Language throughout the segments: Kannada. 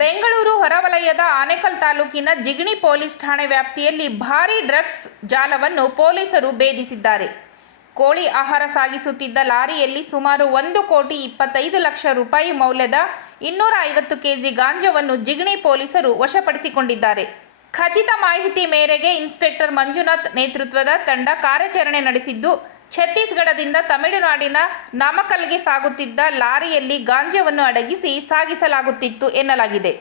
ಬೆಂಗಳೂರು ಹೊರವಲಯದ ಆನೇಕಲ್ ತಾಲೂಕಿನ ಜಿಗಣಿ ಪೊಲೀಸ್ ಠಾಣೆ ವ್ಯಾಪ್ತಿಯಲ್ಲಿ ಭಾರೀ ಡ್ರಗ್ಸ್ ಜಾಲವನ್ನು ಪೊಲೀಸರು ಭೇದಿಸಿದ್ದಾರೆ. ಕೋಳಿ ಆಹಾರ ಸಾಗಿಸುತ್ತಿದ್ದ ಲಾರಿಯಲ್ಲಿ ಸುಮಾರು 1,25,00,000 ರೂಪಾಯಿ ಮೌಲ್ಯದ 250 ಕೆಜಿ ಗಾಂಜಾವನ್ನು ಜಿಗಣಿ ಪೊಲೀಸರು ವಶಪಡಿಸಿಕೊಂಡಿದ್ದಾರೆ. ಖಚಿತ ಮಾಹಿತಿ ಮೇರೆಗೆ ಇನ್ಸ್ಪೆಕ್ಟರ್ ಮಂಜುನಾಥ್ ನೇತೃತ್ವದ ತಂಡ ಕಾರ್ಯಾಚರಣೆ ನಡೆಸಿದ್ದು, ಛತ್ತೀಸ್ಗಢದಿಂದ ತಮಿಳುನಾಡಿನ ನಾಮಕ್ಕಲ್ಗೆ ಸಾಗುತ್ತಿದ್ದ ಲಾರಿಯಲ್ಲಿ ಗಾಂಜಾವನ್ನು ಅಡಗಿಸಿ ಸಾಗಿಸಲಾಗುತ್ತಿತ್ತು ಎನ್ನಲಾಗಿದೆ.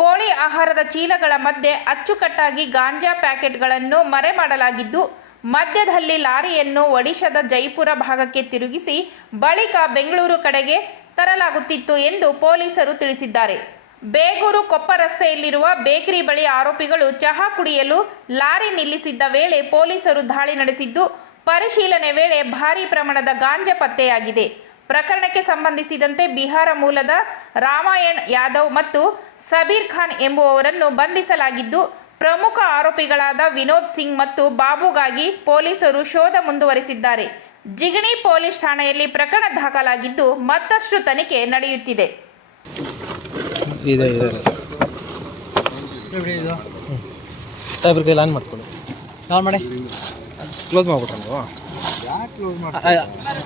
ಕೋಳಿ ಆಹಾರದ ಚೀಲಗಳ ಮಧ್ಯೆ ಅಚ್ಚುಕಟ್ಟಾಗಿ ಗಾಂಜಾ ಪ್ಯಾಕೆಟ್ಗಳನ್ನು ಮರೆ ಮಾಡಲಾಗಿದ್ದು, ಮಧ್ಯದಲ್ಲಿ ಲಾರಿಯನ್ನು ಒಡಿಶಾದ ಜೈಪುರ ಭಾಗಕ್ಕೆ ತಿರುಗಿಸಿ ಬಳಿಕ ಬೆಂಗಳೂರು ಕಡೆಗೆ ತರಲಾಗುತ್ತಿತ್ತು ಎಂದು ಪೊಲೀಸರು ತಿಳಿಸಿದ್ದಾರೆ. ಬೇಗೂರು ಕೊಪ್ಪ ರಸ್ತೆಯಲ್ಲಿರುವ ಬೇಕರಿ ಬಳಿ ಆರೋಪಿಗಳು ಚಹಾ ಕುಡಿಯಲು ಲಾರಿ ನಿಲ್ಲಿಸಿದ್ದ ವೇಳೆ ಪೊಲೀಸರು ದಾಳಿ ನಡೆಸಿದ್ದು, ಪರಿಶೀಲನೆ ವೇಳೆ ಭಾರೀ ಪ್ರಮಾಣದ ಗಾಂಜಾ ಪತ್ತೆಯಾಗಿದೆ. ಪ್ರಕರಣಕ್ಕೆ ಸಂಬಂಧಿಸಿದಂತೆ ಬಿಹಾರ ಮೂಲದ ರಾಮಾಯಣ್ ಯಾದವ್ ಮತ್ತು ಸಬೀರ್ ಖಾನ್ ಎಂಬುವವರನ್ನು ಬಂಧಿಸಲಾಗಿದ್ದು, ಪ್ರಮುಖ ಆರೋಪಿಗಳಾದ ವಿನೋದ್ ಸಿಂಗ್ ಮತ್ತು ಬಾಬುಗಾಗಿ ಪೊಲೀಸರು ಶೋಧ ಮುಂದುವರಿಸಿದ್ದಾರೆ. ಜಿಗಣಿ ಪೊಲೀಸ್ ಠಾಣೆಯಲ್ಲಿ ಪ್ರಕರಣ ದಾಖಲಾಗಿದ್ದು, ಮತ್ತಷ್ಟು ತನಿಖೆ ನಡೆಯುತ್ತಿದೆ. ಸಾಹೇಬ್ರಿಗೆ ಲಾನ್ ಮಾಡಿಸ್ಕೊಳ್ಳಿ. ಸಾಲ್ ಮಾಡಿ ಕ್ಲೋಸ್ ಮಾಡ್ಬಿಟ್ರೆ ನೀವು ಯಾಕೆ ಕ್ಲೋಸ್ ಮಾಡಿ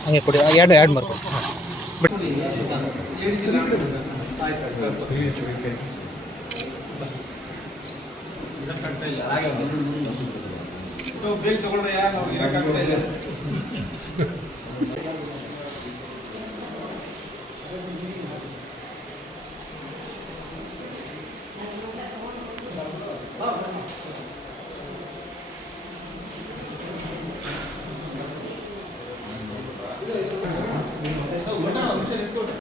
ಹಂಗೆ ಕೊಡಿ. ಎರಡು ಮಾಡ್ಕೊಡಿ. ಬಟ್ ಬೇಗ ತಗೊಳ್ರೆ ಯಾರು ಇರೋಕ್ಕಾಗ್ತಾ ಇಲ್ಲ.